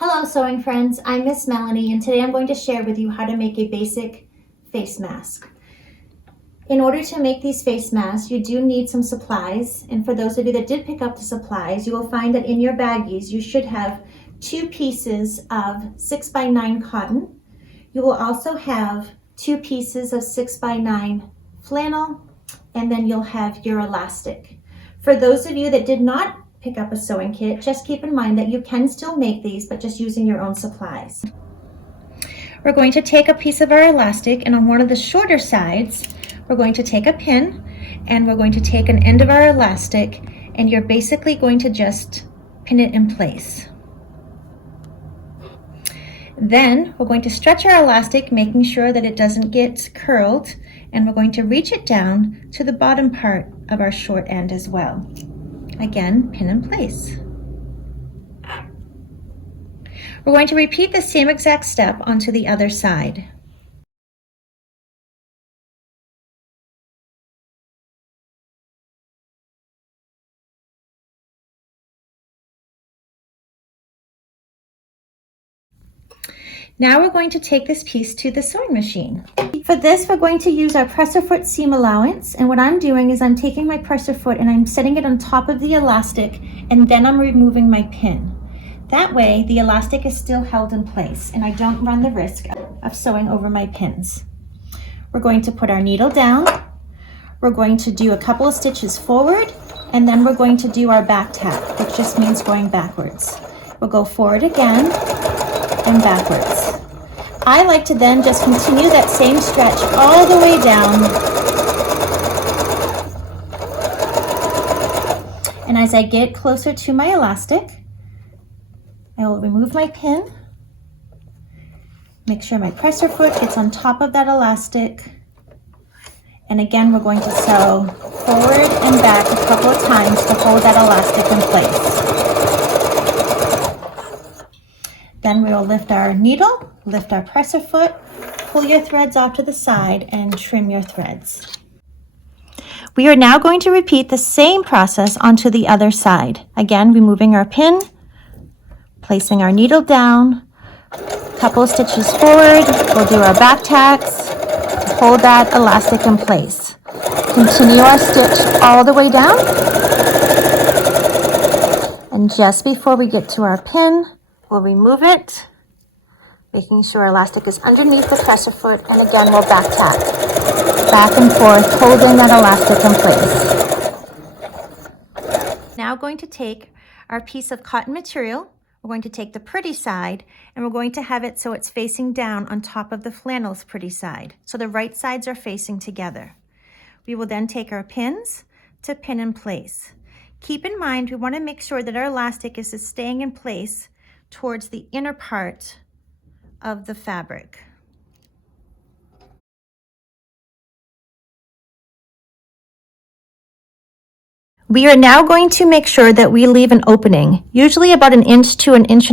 Hello sewing friends, I'm Miss Melanie and today I'm going to share with you how to make a basic face mask. In order to make these face masks, you do need some supplies, and for those of you that did pick up the supplies, you will find that in your baggies you should have 2 pieces of 6x9 cotton. You will also have 2 pieces of 6x9 flannel, and then you'll have your elastic. For those of you that did not pick up a sewing kit, just keep in mind that you can still make these, but just using your own supplies. We're going to take a piece of our elastic, and on one of the shorter sides, we're going to take a pin, and we're going to take an end of our elastic, and you're basically going to just pin it in place. Then we're going to stretch our elastic, making sure that it doesn't get curled, and we're going to reach it down to the bottom part of our short end as well. Again, pin in place. We're going to repeat the same exact step onto the other side. Now we're going to take this piece to the sewing machine. For this, we're going to use our presser foot seam allowance, and what I'm doing is I'm taking my presser foot and I'm setting it on top of the elastic, and then I'm removing my pin. That way, the elastic is still held in place and I don't run the risk of sewing over my pins. We're going to put our needle down, we're going to do a couple of stitches forward, and then we're going to do our back tap, which just means going backwards. We'll go forward again and backwards. I like to then just continue that same stretch all the way down. And as I get closer to my elastic, I will remove my pin, make sure my presser foot gets on top of that elastic, and again we're going to sew forward and back a couple of times to hold that elastic in place. Then we will lift our needle, lift our presser foot, pull your threads off to the side, and trim your threads. We are now going to repeat the same process onto the other side. Again, removing our pin, placing our needle down, couple of stitches forward, we'll do our back tacks, hold that elastic in place. Continue our stitch all the way down, and just before we get to our pin, we'll remove it, making sure elastic is underneath the presser foot, and again we'll back tack, back and forth, holding that elastic in place. Now going to take our piece of cotton material, we're going to take the pretty side, and we're going to have it so it's facing down on top of the flannel's pretty side, so the right sides are facing together. We will then take our pins to pin in place. Keep in mind, we want to make sure that our elastic is staying in place towards the inner part of the fabric. We are now going to make sure that we leave an opening. Usually about 1 inch to 1.5 inch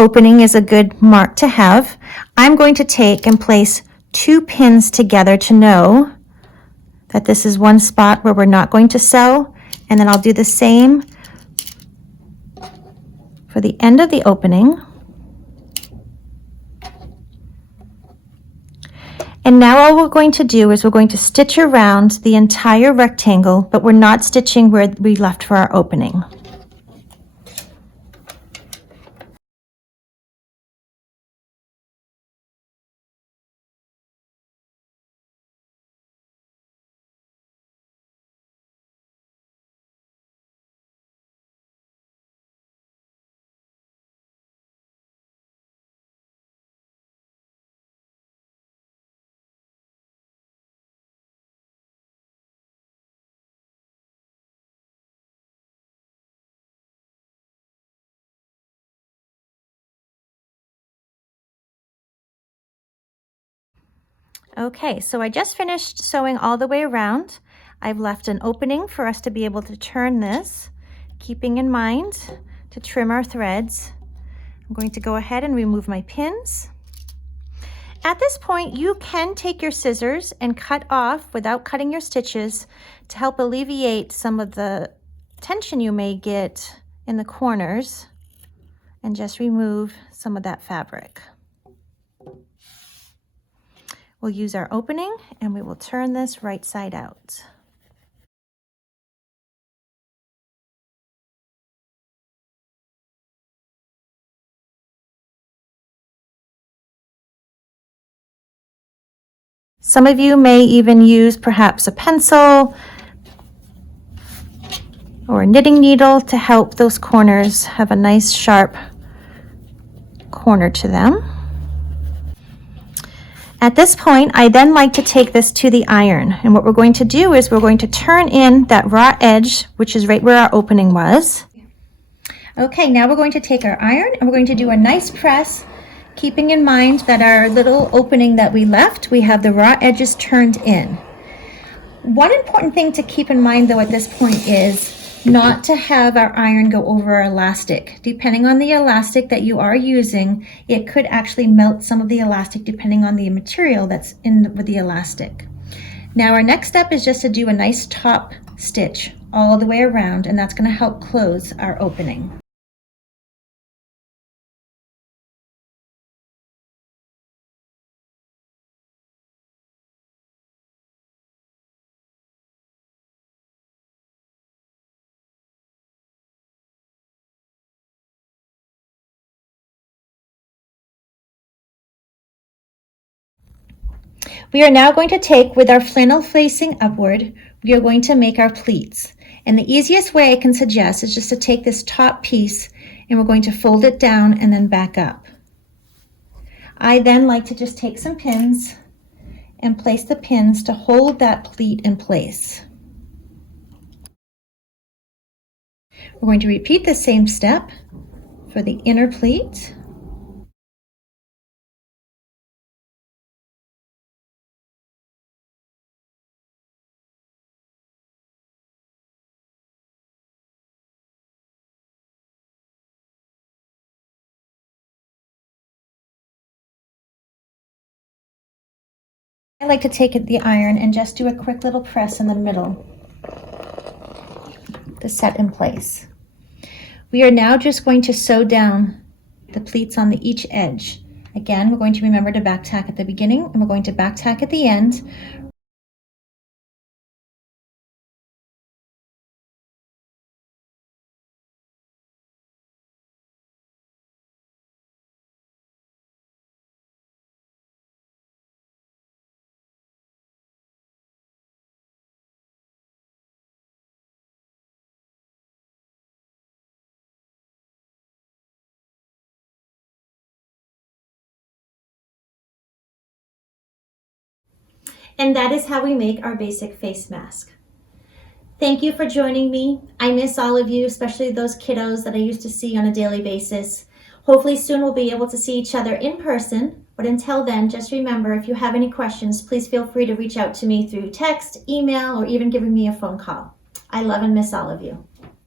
opening is a good mark to have. I'm going to take and place 2 pins together to know that this is one spot where we're not going to sew, and then I'll do the same for the end of the opening. And now all we're going to do is we're going to stitch around the entire rectangle, but we're not stitching where we left for our opening. Okay, so I just finished sewing all the way around. I've left an opening for us to be able to turn this, keeping in mind to trim our threads. I'm going to go ahead and remove my pins. At this point, you can take your scissors and cut off without cutting your stitches to help alleviate some of the tension you may get in the corners and just remove some of that fabric. We'll use our opening and we will turn this right side out. Some of you may even use perhaps a pencil or a knitting needle to help those corners have a nice sharp corner to them. At this point, I then like to take this to the iron. And what we're going to do is we're going to turn in that raw edge, which is right where our opening was. Okay, now we're going to take our iron and we're going to do a nice press, keeping in mind that our little opening that we left, we have the raw edges turned in. One important thing to keep in mind though at this point is not to have our iron go over our elastic. Depending on the elastic that you are using, it could actually melt some of the elastic depending on the material that's in with the elastic. Now our next step is just to do a nice top stitch all the way around, and that's going to help close our opening. We are now going to take, with our flannel facing upward, we are going to make our pleats. And the easiest way I can suggest is just to take this top piece and we're going to fold it down and then back up. I then like to just take some pins and place the pins to hold that pleat in place. We're going to repeat the same step for the inner pleat. I like to take the iron and just do a quick little press in the middle to set in place. We are now just going to sew down the pleats on each edge. Again, we're going to remember to back tack at the beginning and we're going to back tack at the end. And that is how we make our basic face mask. Thank you for joining me. I miss all of you, especially those kiddos that I used to see on a daily basis. Hopefully soon we'll be able to see each other in person, but until then, just remember, if you have any questions, please feel free to reach out to me through text, email, or even giving me a phone call. I love and miss all of you.